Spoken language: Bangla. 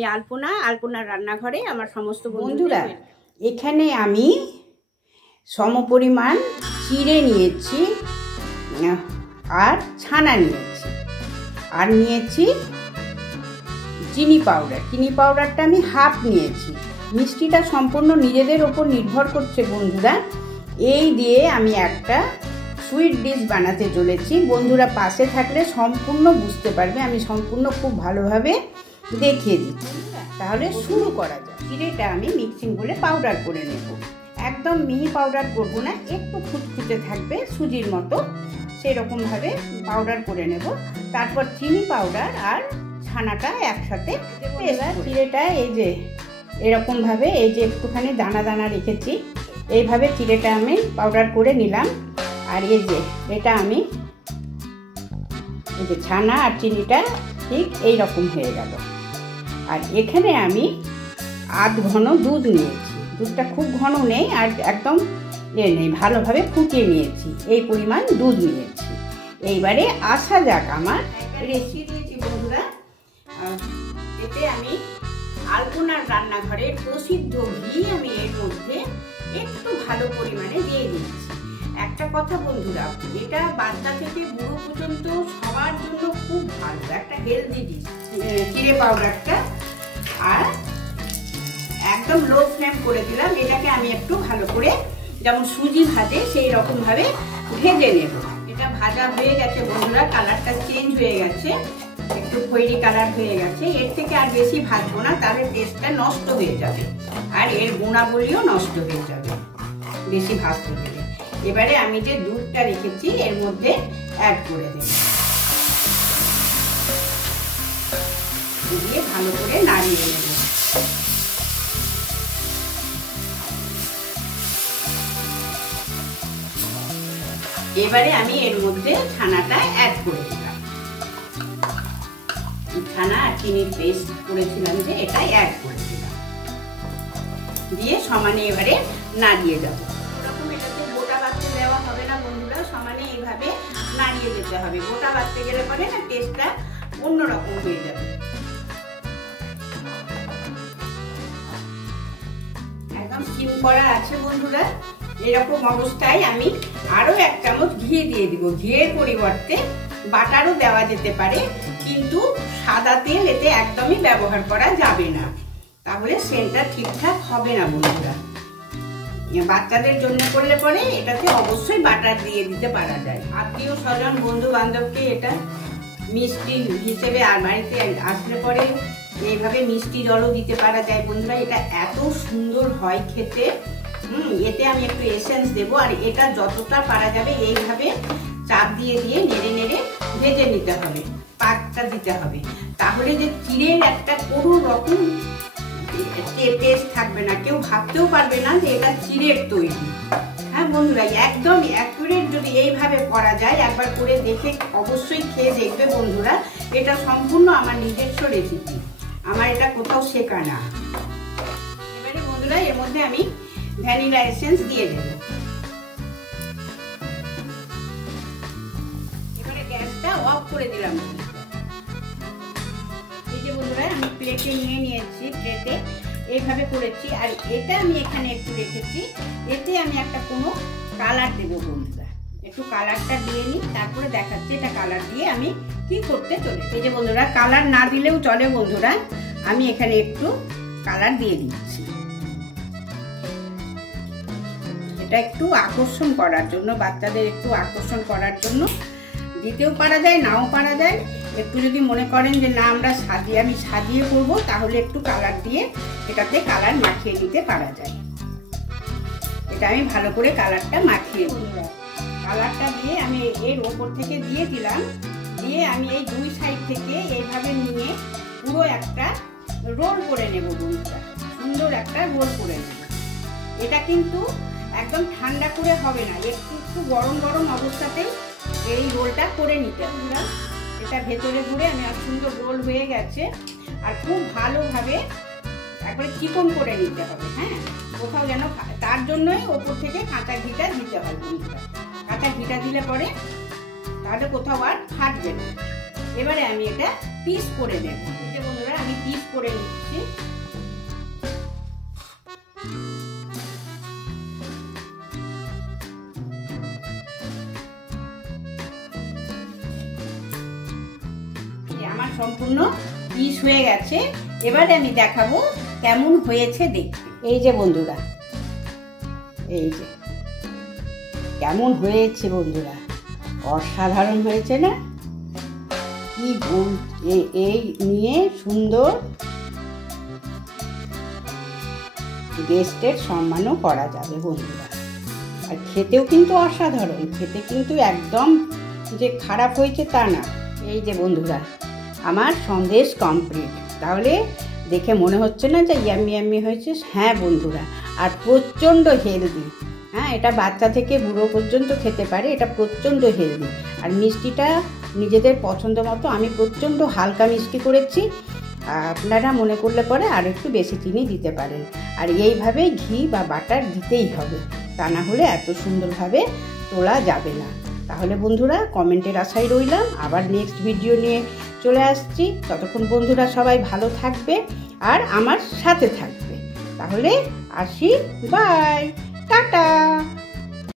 আমি আলপনার রান্নাঘরে আমার সমস্ত বন্ধুরা, এখানে আমি সমপরিমাণ চিড়ে নিয়েছি আর ছানা নিয়েছি আর নিয়েছি চিনি পাউডার। চিনি পাউডারটা আমি হাফ নিয়েছি। মিষ্টিটা সম্পূর্ণ নিজেদের ওপর নির্ভর করছে বন্ধুরা। এই দিয়ে আমি একটা সুইট ডিশ বানাতে চলেছি। বন্ধুরা পাশে থাকলে সম্পূর্ণ বুঝতে পারবে। আমি সম্পূর্ণ খুব ভালোভাবে দেখিয়ে দিচ্ছি। তাহলে শুরু করা যায়। চিড়েটা আমি মিক্সিং বলে পাউডার করে নেব। একদম মিহি পাউডার করব না, একটু খুঁতখুঁতে থাকবে সুজির মতো, সেরকমভাবে পাউডার করে নেব। তারপর চিনি পাউডার আর ছানাটা একসাথে চিড়েটা এই যে এরকমভাবে এই যে একটুখানি দানা দানা রেখেছি, এইভাবে চিড়েটা আমি পাউডার করে নিলাম। আর এই যে এটা আমি এই যে ছানা আর চিনিটা ঠিক এই রকম হয়ে গেল। আর এখানে আমি আধ ঘন দুধ নিয়েছি। দুধটা খুব ঘন নেই আর একদম নেই, ভালোভাবে ফুটিয়ে নিয়েছি। এই পরিমাণ দুধ নিয়েছি। এইবারে আসা যাক আমার রেসিপি। দিয়েছি বন্ধুরা, এতে আমি আলপনার রান্নাঘরের প্রসিদ্ধ ঘি আমি এর মধ্যে একটু ভালো পরিমাণে দিয়ে দিচ্ছি। একটা কথা বন্ধুরা, এটা বাচ্চা থেকে বুড়ো পর্যন্ত সবার জন্য খুব ভালো একটা হেলদি ডিশ। চিড়ে পাউডারটা আর একদম লো ফ্লেম করে দিলাম। এটাকে আমি একটু ভালো করে যেমন সুজি ভাজে সেই রকমভাবে ভেজে নেব। এটা ভাজা হয়ে গেছে বন্ধুরা, কালারটা চেঞ্জ হয়ে গেছে, একটু খয়েরি কালার হয়ে গেছে। এর থেকে আর বেশি ভাজবো না, তাহলে টেস্টটা নষ্ট হয়ে যাবে আর এর গুণাবলীও নষ্ট হয়ে যাবে বেশি ভাজতে গেলে। এবারে আমি যে দুধটা রেখেছি এর মধ্যে অ্যাড করে দেব, দিয়ে ভালো করে নাড়িয়ে নেব। এবারে আমি এর মধ্যে ছানাটা অ্যাড করে দিলাম। ছানা আর চিনির পেস্ট করেছিলাম যে এটা অ্যাড করে দিলাম, দিয়ে সমানে এবারে নাড়িয়ে যাবো। এরকম এটাতে গোটা বাড়তে দেওয়া হবে না বন্ধুরা, সমানে এইভাবে নাড়িয়ে যেতে হবে। গোটা বাড়তে গেলে পরে না টেস্টটা অন্যরকম হয়ে যাবে। একদম সিম করা আছে বন্ধুরা। এরকম অবস্থায় আমি আরো 1 চামচ ঘি দিয়ে দিব। ঘিয়ের পরিবর্তে বাটারও দেওয়া যেতে পারে, কিন্তু সাদা তেল এতে একদমই ব্যবহার করা যাবে না, তাহলে সেন্টটা ঠিকঠাক হবে না বন্ধুরা। বাচ্চাদের জন্য করলে পরে এটাতে অবশ্যই বাটার দিয়ে দিতে পারা যায়। আত্মীয় স্বজন বন্ধু বান্ধবকে এটা মিষ্টি হিসেবে আর বাড়িতে আসলে পরে এইভাবে মিষ্টি জলও দিতে পারা যায় বন্ধুরা। এটা এত সুন্দর হয় খেতে। এতে আমি একটু এসেন্স দেবো। আর এটা যতটা পারা যাবে এইভাবে চাপ দিয়ে দিয়ে নেড়ে নেড়ে ভেজে নিতে হবে, পাকটা দিতে হবে। তাহলে যে চিড়ের একটা কোনো রকম টেস্ট থাকবে না, কেউ ভাবতেও পারবে না যে এটা চিড়ের তৈরি। হ্যাঁ বন্ধুরা, একদম অ্যাকুরেট যদি এইভাবে করা যায়, একবার করে দেখে অবশ্যই খেয়ে দেখবে বন্ধুরা। এটা সম্পূর্ণ আমার নিজস্ব রেসিপি, আমার এটা কোথাও শেখা না। এবারে বন্ধুরা এর মধ্যে আমি ভ্যানিলা এসেন্স দিয়ে দেব। এবারে গ্যাসটা অফ করে দিলাম। এই যে বন্ধুরা আমি প্লেটে নিয়ে নিয়েছি, প্লেটে এইভাবে করেছি। আর এটা আমি এখানে একটু রেখেছি, এতে আমি একটা কোনো কালার দেবো বন্ধুরা। একটু কালারটা দিয়ে নিই, তারপরে দেখাচ্ছি এটা কালার দিয়ে আমি কি করতে চলেছি। এই যে বন্ধুরা, কালার না দিলেও চলে বন্ধুরা, আমি এখানে একটু কালার দিয়ে দিচ্ছি। এটা একটু আকর্ষণ করার জন্য, বাচ্চাদের একটু আকর্ষণ করার জন্য দিতেও পারা যায়, নাও পারা যায়। একটু যদি মনে করেন যে না আমরা আমি সাজিয়ে করবো, তাহলে একটু কালার দিয়ে এটাতে কালার মাখিয়ে নিতে পারা যায়। এটা আমি ভালো করে কালারটা মাখিয়ে দিই। কালারটা দিয়ে আমি এর ওপর থেকে দিয়ে দিলাম, দিয়ে আমি এই দুই সাইড থেকে এইভাবে নিয়ে পুরো একটা রোল করে নেব বন্ধুরা। সুন্দর একটা রোল করে নেব। এটা কিন্তু একদম ঠান্ডা করে হবে না, একটু একটু গরম গরম অবস্থাতেই এই রোলটা করে নিতে হবে। এটা ভেতরে ঘুরে আমি আর সুন্দর রোল হয়ে গেছে। আর খুব ভালোভাবে একবারে চিকন করে নিতে হবে। হ্যাঁ, কোথাও যেন, তার জন্যই ওপর থেকে কাঁচা ঘিটা দিতে হবে বন্ধুরা। কাঁচা ঘিটা দিলে পরে তাহলে কোথাও আর ফাটবে না। এবারে আমি এটা পিস করে নেব। এই যে বন্ধুরা আমি পিস করে নিচ্ছি। আমার সম্পূর্ণ পিস হয়ে গেছে। এবারে আমি দেখাবো কেমন হয়েছে দেখতে। এই যে বন্ধুরা, এই যে কেমন হয়েছে বন্ধুরা, অসাধারণ হয়েছে না? কি এই নিয়ে সুন্দর গেস্টের সম্মানও করা যাবে বন্ধুরা। আর খেতেও কিন্তু অসাধারণ, খেতে কিন্তু একদম যে খারাপ হয়েছে তা না। এই যে বন্ধুরা আমার সন্দেশ কমপ্লিট। তাহলে দেখে মনে হচ্ছে না যে ইয়াম্মি ইয়াম্মি হয়েছে? হ্যাঁ বন্ধুরা, আর প্রচণ্ড হেলদি। হ্যাঁ, এটা বাচ্চা থেকে বুড়ো পর্যন্ত খেতে পারে, এটা প্রচণ্ড হেলদি। আর মিষ্টিটা নিজেদের পছন্দ মতো আমি প্রচণ্ড হালকা মিষ্টি করেছি। আপনারা মনে করলে পরে আর একটু বেশি চিনি দিতে পারেন। আর এইভাবে ঘি বা বাটার দিতেই হবে, তা না হলে এত সুন্দরভাবে তোলা যাবে না। তাহলে বন্ধুরা কমেন্টের আশায় রইলাম, আবার নেক্সট ভিডিও নিয়ে চলে আসছি। ততক্ষণ বন্ধুরা সবাই ভালো থাকবে আর আমার সাথে থাকবে। তাহলে আসি, বাই, টাটা।